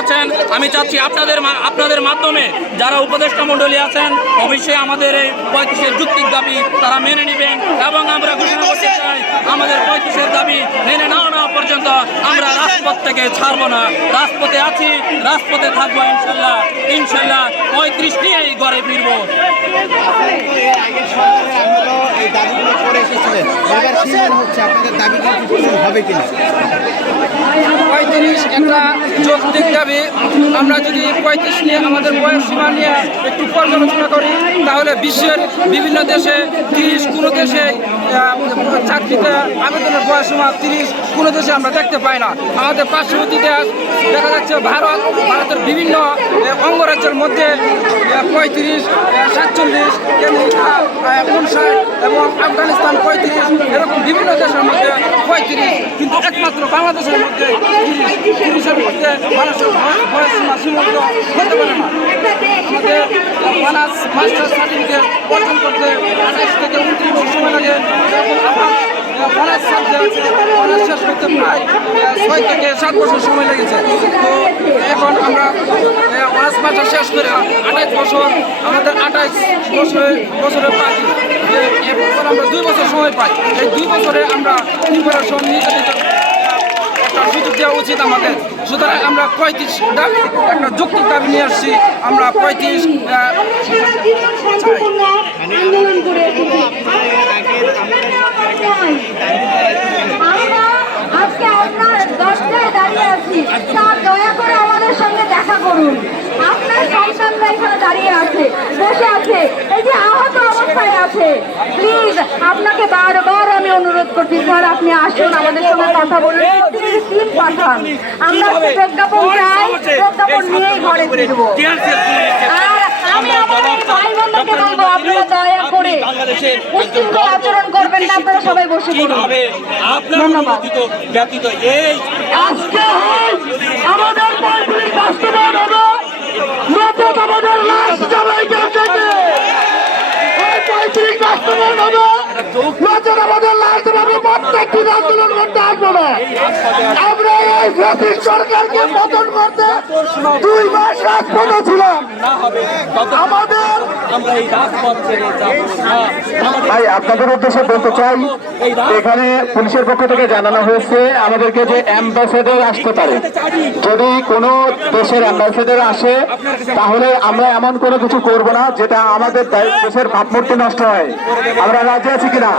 আছেন, আমি চাচ্ছি আপনাদের আপনাদের মাধ্যমে যারা উপদেষ্টা মণ্ডলী আছেন, অবশ্যই আমাদের এই পঁয়ত্রিশের যুক্তিক দাবি তারা মেনে নেবেন এবং আমরা ঘোষণা করতে চাই আমাদের পঁয়ত্রিশের দাবি মেনে নেওয়া না পর্যন্ত আমরা রাজপথ থেকে ছাড়বো না। রাজপথে আছি, রাজপথে থাকব ইনশাল্লাহ। ইনশাল্লাহ পঁয়ত্রিশ ঘরে ফিরবো। আমলেও এই হবে কিনা পঁয়ত্রিশ একটা যৌক্তিক দাবি। আমরা যদি পঁয়ত্রিশ নিয়ে আমাদের বয়স সীমা নিয়ে একটু পর্যালোচনা করি, তাহলে বিশ্বের বিভিন্ন দেশে, তিরিশ কোনো দেশে চাকরিতে আবেদনের বয়স সীমা তিরিশ, কোনো দেশে আমরা দেখতে পাই না। আমাদের পার্শ্ববর্তী দেশ, দেখা যাচ্ছে ভারত, ভারতের বিভিন্ন অঙ্গরাজ্যের মধ্যে পঁয়ত্রিশ সাতচল্লিশ উনষাট এবং আফগানিস্তান পঁয়ত্রিশ, এরকম বিভিন্ন দেশের মধ্যে পঁয়ত্রিশ, কিন্তু একমাত্র বাংলাদেশের মধ্যে তিরিশ, তিরিশের মধ্যে মানুষের বয়- বয়স সীমা সীমাবদ্ধ হতে পারে না। আমাদের মাস্টার সার্টিফিকেট অর্জন করতে আঠাশ থেকে উনত্রিশ সময় লাগে। অনার্স সাবজেক্ট অনার্স শেষ করতে প্রায় ছয় থেকে সাত বছর সময় লেগেছে তো এখন আমরা অনার্স মাস্টার শেষ করে আঠাইশ বছর আমাদের আঠাইশ বছর বছরের পাই এরপর আমরা দুই বছর সময় পাই এই দুই বছরে আমরা প্রিপারেশন নিতে একটা সুযোগ দেওয়া উচিত আমাদের সুতরাং আমরা পঁয়ত্রিশ দাবি একটা যৌক্তিক দাবি নিয়ে আসছি আমরা পঁয়ত্রিশ আহ, আন্দোলন করে এসেছি আমরা আজকে আপনার দশটায় দাঁড়িয়ে আছি স্যার দয়া করে আমাদের সঙ্গে দেখা করুন আপনার সন্তানরা এখানে দাঁড়িয়ে আছে বসে আছে এই যে আহত অবস্থায় আছে। প্লিজ আপনাকে বারবার আমি অনুরোধ করছি স্যার আপনি আসুন আমাদের সঙ্গে কথা বলুন টিম পাঠান। আমরা প্রজ্ঞাপন চাই প্রজ্ঞাপন নিয়েই ঘরে ফিরবো। আমি আমার এই ভাই বোনদেরকে বলব আপনারা দয়া করে উশৃঙ্খল আচরণ করবেন না আপনারা সবাই বসে পড়ুন। ধন্যবাদ। ব্যতীত ব্যতীত এই আজকে আমাদের বাস্তবায়ন হবে। নতুন আমাদের প্রত্যেকটি আন্দোলন করতে আসব। না আমরা এই ব্রিটিশ সরকারকে পতন করতে দুই মাস রাজপথে ছিলাম। আমাদের ভাই, আপনাদের উদ্দেশ্যে বলতে চাই, এখানে পুলিশের পক্ষ থেকে জানানো হয়েছে, আমাদেরকে যে অ্যাম্বাসেডর আসতে পারে। যদি কোনো দেশের অ্যাম্বাসেডর আসে, তাহলে আমরা এমন কোনো কিছু করব না, যেটা আমাদের দেশের ভাবমূর্তি নষ্ট হয়। আমরা রাজি আছি কিনা?